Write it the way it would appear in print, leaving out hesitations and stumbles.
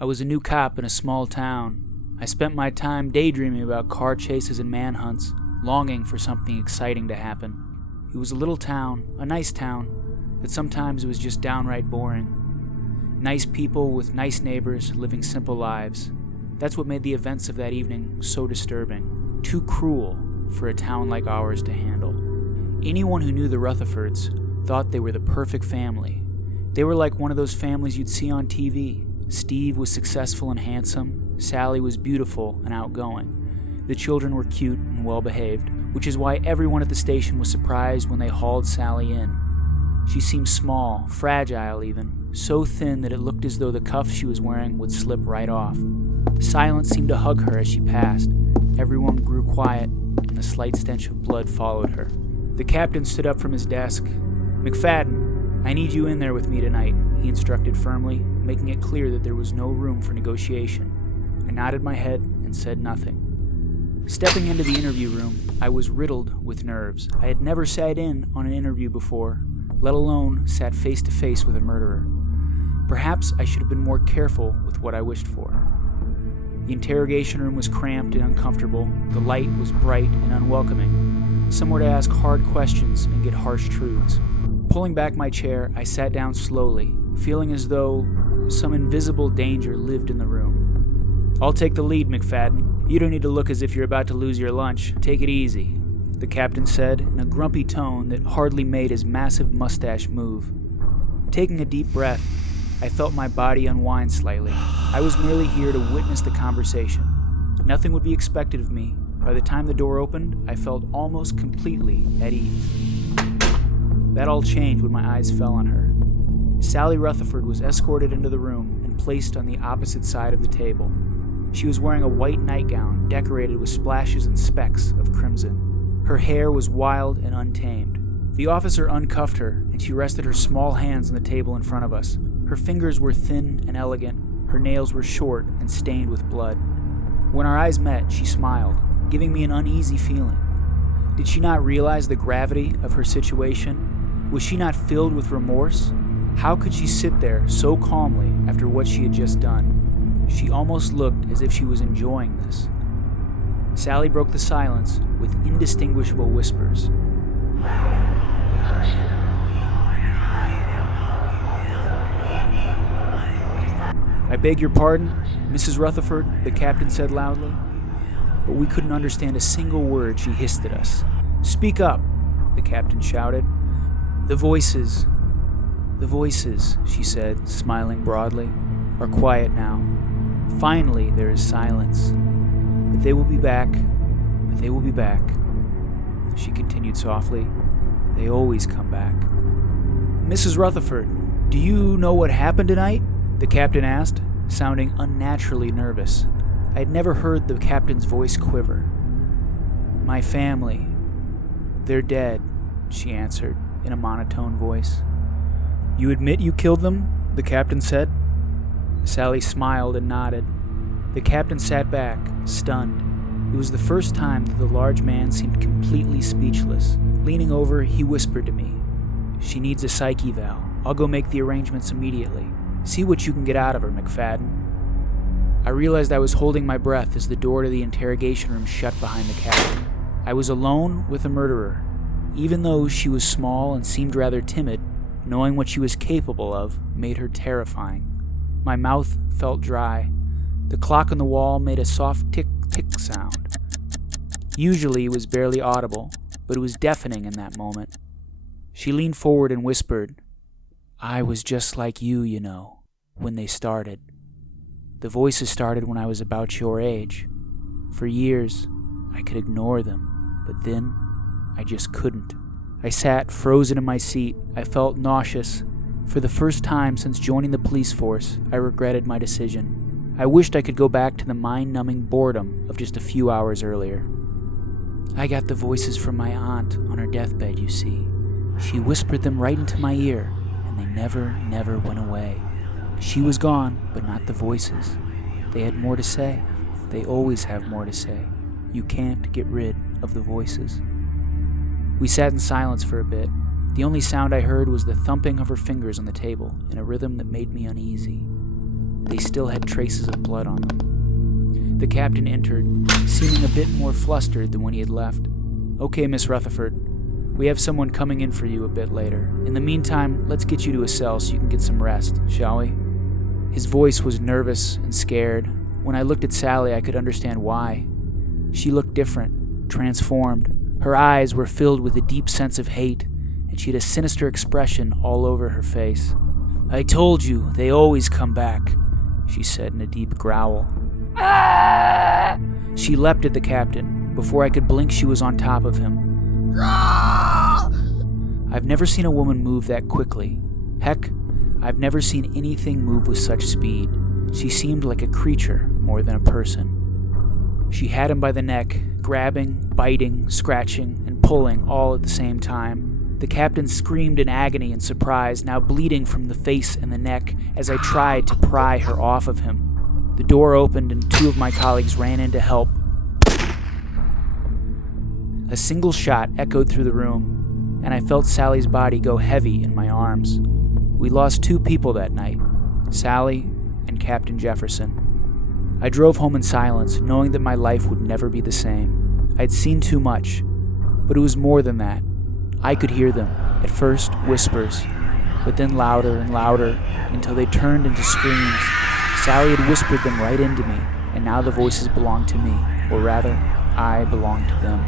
I was a new cop in a small town. I spent my time daydreaming about car chases and manhunts, longing for something exciting to happen. It was a little town, a nice town, but sometimes it was just downright boring. Nice people with nice neighbors living simple lives. That's what made the events of that evening so disturbing, too cruel for a town like ours to handle. Anyone who knew the Rutherfords thought they were the perfect family. They were like one of those families you'd see on TV. Steve was successful and handsome. Sally was beautiful and outgoing. The children were cute and well-behaved, which is why everyone at the station was surprised when they hauled Sally in. She seemed small, fragile even, so thin that it looked as though the cuffs she was wearing would slip right off. Silence seemed to hug her as she passed. Everyone grew quiet, and the slight stench of blood followed her. The captain stood up from his desk. "McFadden, I need you in there with me tonight," he instructed firmly, making it clear that there was no room for negotiation. I nodded my head and said nothing. Stepping into the interview room, I was riddled with nerves. I had never sat in on an interview before, let alone sat face to face with a murderer. Perhaps I should have been more careful with what I wished for. The interrogation room was cramped and uncomfortable. The light was bright and unwelcoming. Somewhere to ask hard questions and get harsh truths. Pulling back my chair, I sat down slowly, feeling as though some invisible danger lived in the room. "I'll take the lead, McFadden. You don't need to look as if you're about to lose your lunch. Take it easy," the captain said in a grumpy tone that hardly made his massive mustache move. Taking a deep breath, I felt my body unwind slightly. I was merely here to witness the conversation. Nothing would be expected of me. By the time the door opened, I felt almost completely at ease. That all changed when my eyes fell on her. Sally Rutherford was escorted into the room and placed on the opposite side of the table. She was wearing a white nightgown decorated with splashes and specks of crimson. Her hair was wild and untamed. The officer uncuffed her, and she rested her small hands on the table in front of us. Her fingers were thin and elegant. Her nails were short and stained with blood. When our eyes met, she smiled, giving me an uneasy feeling. Did she not realize the gravity of her situation? Was she not filled with remorse? How could she sit there so calmly after what she had just done? She almost looked as if she was enjoying this. Sally broke the silence with indistinguishable whispers. "I beg your pardon, Mrs. Rutherford," the captain said loudly. But we couldn't understand a single word she hissed at us. "Speak up," the captain shouted. The voices, she said, smiling broadly, "are quiet now. Finally, there is silence. But they will be back, she continued softly. "They always come back." "Mrs. Rutherford, do you know what happened tonight?" the captain asked, sounding unnaturally nervous. I had never heard the captain's voice quiver. "My family, they're dead," she answered in a monotone voice. "You admit you killed them?" the captain said. Sally smiled and nodded. The captain sat back, stunned. It was the first time that the large man seemed completely speechless. Leaning over, he whispered to me, "She needs a psych eval. I'll go make the arrangements immediately. See what you can get out of her, McFadden." I realized I was holding my breath as the door to the interrogation room shut behind the captain. I was alone with a murderer. Even though she was small and seemed rather timid, knowing what she was capable of made her terrifying. My mouth felt dry. The clock on the wall made a soft tick-tick sound. Usually it was barely audible, but it was deafening in that moment. She leaned forward and whispered, "I was just like you know, when they started. The voices started when I was about your age. For years, I could ignore them, but then I just couldn't." I sat frozen in my seat. I felt nauseous. For the first time since joining the police force, I regretted my decision. I wished I could go back to the mind-numbing boredom of just a few hours earlier. "I got the voices from my aunt on her deathbed, you see. She whispered them right into my ear, and they never went away. She was gone, but not the voices. They had more to say. They always have more to say. You can't get rid of the voices." We sat in silence for a bit. The only sound I heard was the thumping of her fingers on the table in a rhythm that made me uneasy. they still had traces of blood on them. The captain entered, seeming a bit more flustered than when he had left. "Okay, Miss Rutherford. We have someone coming in for you a bit later. In the meantime, let's get you to a cell so you can get some rest, shall we?" His voice was nervous and scared. When I looked at Sally, I could understand why. She looked different, transformed. Her eyes were filled with a deep sense of hate, and she had a sinister expression all over her face. "I told you, they always come back," she said in a deep growl. "Ah!" She leapt at the captain. Before I could blink, she was on top of him. I've never seen a woman move that quickly. Heck, I've never seen anything move with such speed. She seemed like a creature more than a person. She had him by the neck, grabbing, biting, scratching, and pulling all at the same time. The captain screamed in agony and surprise, now bleeding from the face and the neck, as I tried to pry her off of him. The door opened and 2 of my colleagues ran in to help. A single shot echoed through the room, and I felt Sally's body go heavy in my arms. We lost 2 people that night, Sally and Captain Jefferson. I drove home in silence, knowing that my life would never be the same. I'd seen too much, but it was more than that. I could hear them, at first whispers, but then louder and louder, until they turned into screams. Sally had whispered them right into me, and now the voices belonged to me, or rather, I belonged to them.